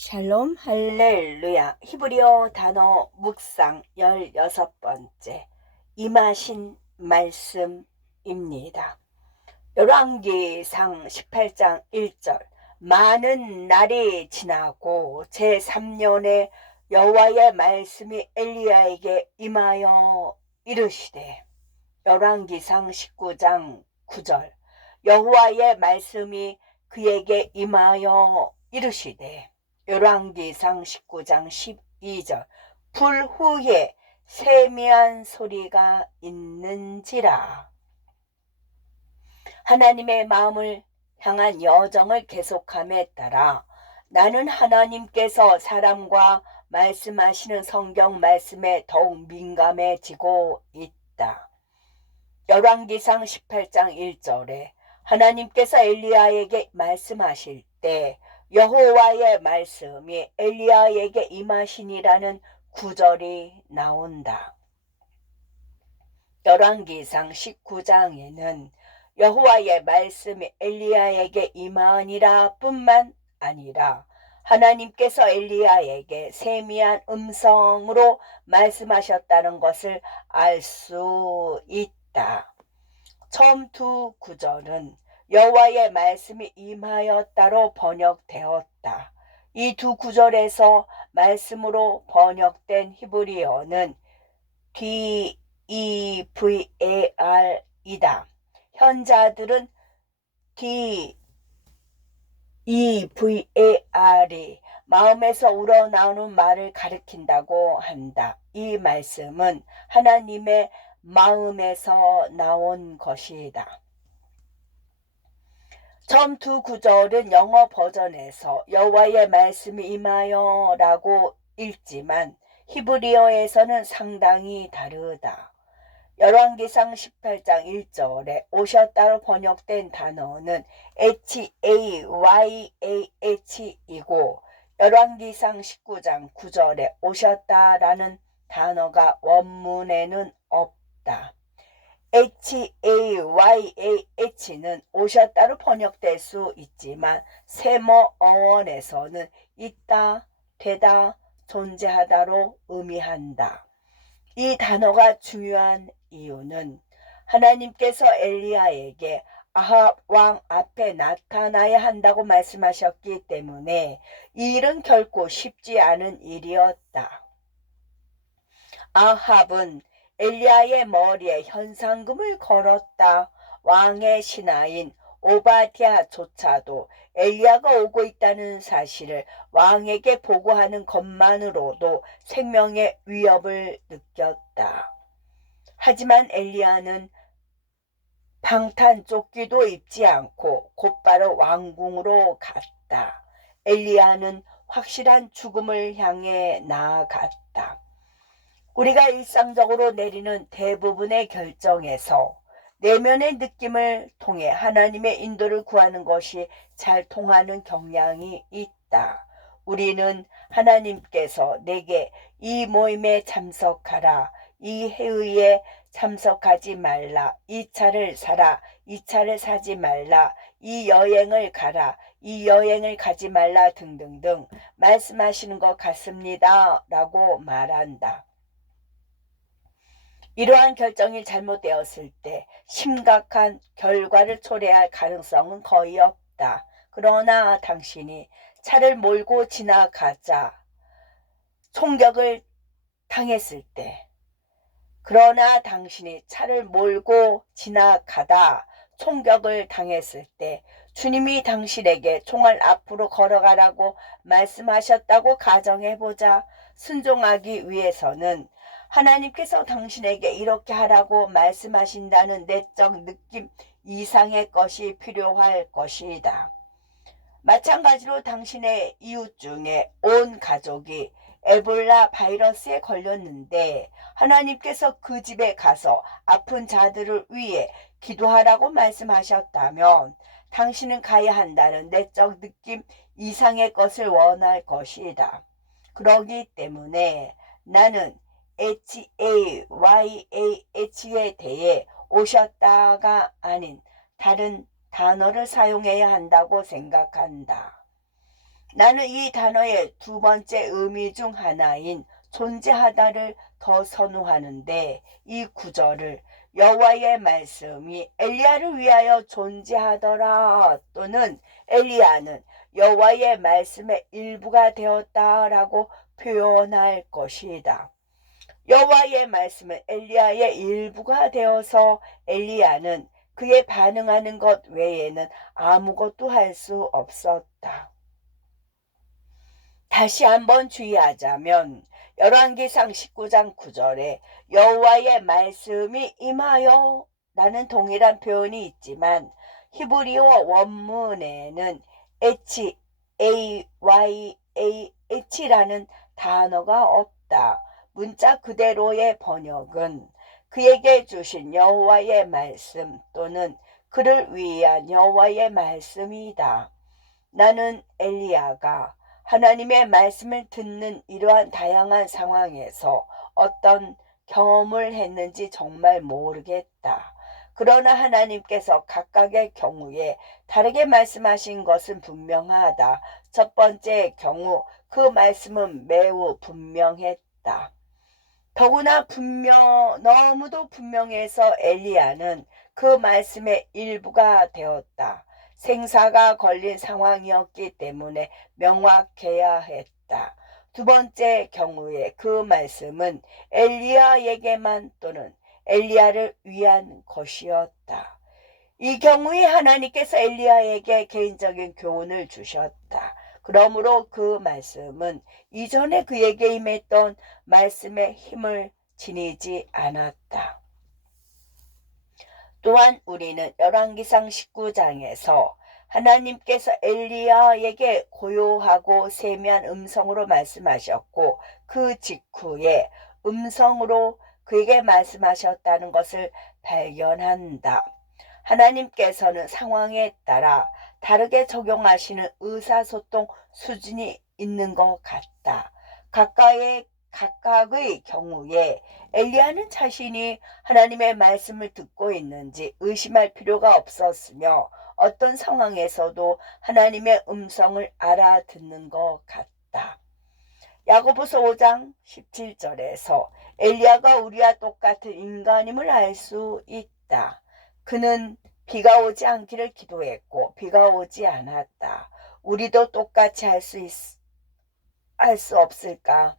샬롬 할렐루야. 히브리어 단어 묵상 16번째 임하신 말씀입니다. 열왕기상 18장 1절 많은 날이 지나고 제3년에 여호와의 말씀이 엘리야에게 임하여 이르시되. 열왕기상 19장 9절 여호와의 말씀이 그에게 임하여 이르시되. 열왕기상 19장 12절 불 후에 세미한 소리가 있는지라. 하나님의 마음을 향한 여정을 계속함에 따라 나는 하나님께서 사람과 말씀하시는 성경 말씀에 더욱 민감해지고 있다. 열왕기상 18장 1절에 하나님께서 엘리야에게 말씀하실 때 여호와의 말씀이 엘리야에게 임하시니라는 구절이 나온다. 열왕기상 19장에는 여호와의 말씀이 엘리야에게 임하니라 뿐만 아니라 하나님께서 엘리야에게 세미한 음성으로 말씀하셨다는 것을 알 수 있다. 처음 두 구절은 여호와의 말씀이 임하였다로 번역되었다. 이 두 구절에서 말씀으로 번역된 히브리어는 DEVAR이다. 현자들은 DEVAR이 마음에서 우러나오는 말을 가리킨다고 한다. 이 말씀은 하나님의 마음에서 나온 것이다. 처음 두 구절은 영어 버전에서 여호와의 말씀이 임하여 라고 읽지만 히브리어에서는 상당히 다르다. 열왕기상 18장 1절에 오셨다로 번역된 단어는 HAYAH이고 열왕기상 19장 9절에 오셨다라는 단어가 원문에는 없다. HAYAH는 오셨다로 번역될 수 있지만 세모 어원에서는 있다, 되다, 존재하다로 의미한다. 이 단어가 중요한 이유는 하나님께서 엘리야에게 아합 왕 앞에 나타나야 한다고 말씀하셨기 때문에 이 일은 결코 쉽지 않은 일이었다. 아합은 엘리야의 머리에 현상금을 걸었다. 왕의 신하인 오바댜조차도 엘리야가 오고 있다는 사실을 왕에게 보고하는 것만으로도 생명의 위협을 느꼈다. 하지만 엘리야는 방탄조끼도 입지 않고 곧바로 왕궁으로 갔다. 엘리야는 확실한 죽음을 향해 나아갔다. 우리가 일상적으로 내리는 대부분의 결정에서 내면의 느낌을 통해 하나님의 인도를 구하는 것이 잘 통하는 경향이 있다. 우리는 하나님께서 내게 이 모임에 참석하라, 이 회의에 참석하지 말라, 이 차를 사라, 이 차를 사지 말라, 이 여행을 가라, 이 여행을 가지 말라 등등등 말씀하시는 것 같습니다 라고 말한다. 이러한 결정이 잘못되었을 때 심각한 결과를 초래할 가능성은 거의 없다. 그러나 당신이 차를 몰고 지나가자 총격을 당했을 때, 그러나 당신이 차를 몰고 지나가다 총격을 당했을 때 주님이 당신에게 총알 앞으로 걸어가라고 말씀하셨다고 가정해보자. 순종하기 위해서는 하나님께서 당신에게 이렇게 하라고 말씀하신다는 내적 느낌 이상의 것이 필요할 것이다. 마찬가지로 당신의 이웃 중에 온 가족이 에볼라 바이러스에 걸렸는데 하나님께서 그 집에 가서 아픈 자들을 위해 기도하라고 말씀하셨다면 당신은 가야 한다는 내적 느낌 이상의 것을 원할 것이다. 그러기 때문에 나는 HAYAH에 대해 오셨다가 아닌 다른 단어를 사용해야 한다고 생각한다. 나는 이 단어의 두 번째 의미 중 하나인 존재하다를 더 선호하는데, 이 구절을 여호와의 말씀이 엘리야를 위하여 존재하더라 또는 엘리야는 여호와의 말씀의 일부가 되었다라고 표현할 것이다. 여호와의 말씀은 엘리야의 일부가 되어서 엘리야는 그에 반응하는 것 외에는 아무것도 할 수 없었다. 다시 한번 주의하자면 열왕기상 19장 9절에 여호와의 말씀이 임하여 라는 동일한 표현이 있지만 히브리어 원문에는 H라는 단어가 없다. 문자 그대로의 번역은 그에게 주신 여호와의 말씀 또는 그를 위한 여호와의 말씀이다. 나는 엘리야가 하나님의 말씀을 듣는 이러한 다양한 상황에서 어떤 경험을 했는지 정말 모르겠다. 그러나 하나님께서 각각의 경우에 다르게 말씀하신 것은 분명하다. 첫 번째 경우 그 말씀은 매우 분명했다. 더구나 너무도 분명해서 엘리야는 그 말씀의 일부가 되었다. 생사가 걸린 상황이었기 때문에 명확해야 했다. 두 번째 경우에 그 말씀은 엘리야에게만 또는 엘리야를 위한 것이었다. 이 경우에 하나님께서 엘리야에게 개인적인 교훈을 주셨다. 그러므로 그 말씀은 이전에 그에게 임했던 말씀의 힘을 지니지 않았다. 또한 우리는 열왕기상 19장에서 하나님께서 엘리야에게 고요하고 세미한 음성으로 말씀하셨고 그 직후에 음성으로 그에게 말씀하셨다는 것을 발견한다. 하나님께서는 상황에 따라 다르게 적용하시는 의사소통 수준이 있는 것 같다. 각각의 경우에 엘리야는 자신이 하나님의 말씀을 듣고 있는지 의심할 필요가 없었으며 어떤 상황에서도 하나님의 음성을 알아듣는 것 같다. 야고보서 5장 17절에서 엘리야가 우리와 똑같은 인간임을 알 수 있다. 그는 비가 오지 않기를 기도했고 비가 오지 않았다. 우리도 똑같이 할 수 없을까?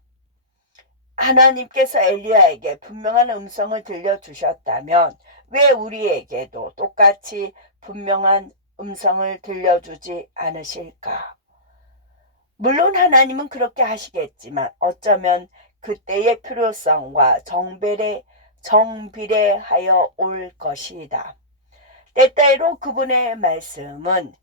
하나님께서 엘리야에게 분명한 음성을 들려주셨다면 왜 우리에게도 똑같이 분명한 음성을 들려주지 않으실까? 물론 하나님은 그렇게 하시겠지만 어쩌면 그때의 필요성과 정비례하여 올 것이다. 때때로 그분의 말씀은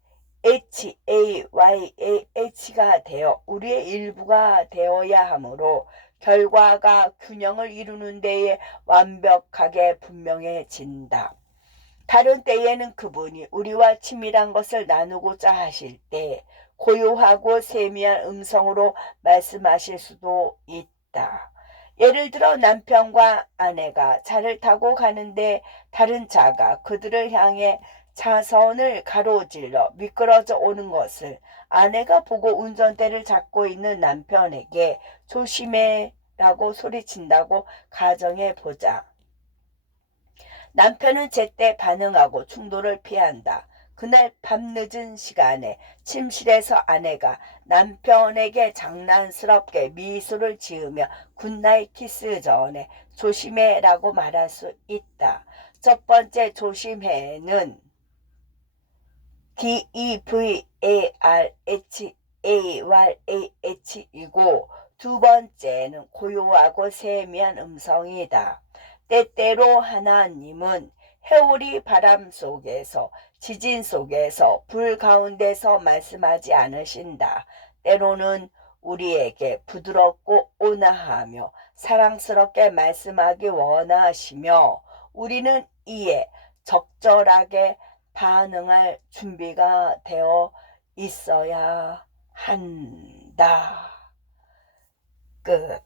HAYAH가 되어 우리의 일부가 되어야 하므로 결과가 균형을 이루는 데에 완벽하게 분명해진다. 다른 때에는 그분이 우리와 친밀한 것을 나누고자 하실 때 고요하고 세미한 음성으로 말씀하실 수도 있다. 예를 들어 남편과 아내가 차를 타고 가는데 다른 차가 그들을 향해 차선을 가로질러 미끄러져 오는 것을 아내가 보고 운전대를 잡고 있는 남편에게 조심해 라고 소리친다고 가정해 보자. 남편은 제때 반응하고 충돌을 피한다. 그날 밤늦은 시간에 침실에서 아내가 남편에게 장난스럽게 미소를 지으며 굿나잇 키스 전에 조심해 라고 말할 수 있다. 첫 번째 조심해는 DEVARHAYH이고 두 번째는 고요하고 세미한 음성이다. 때때로 하나님은 해오리 바람 속에서 지진 속에서 불 가운데서 말씀하지 않으신다. 때로는 우리에게 부드럽고 온화하며 사랑스럽게 말씀하기 원하시며 우리는 이에 적절하게 반응할 준비가 되어 있어야 한다. 끝.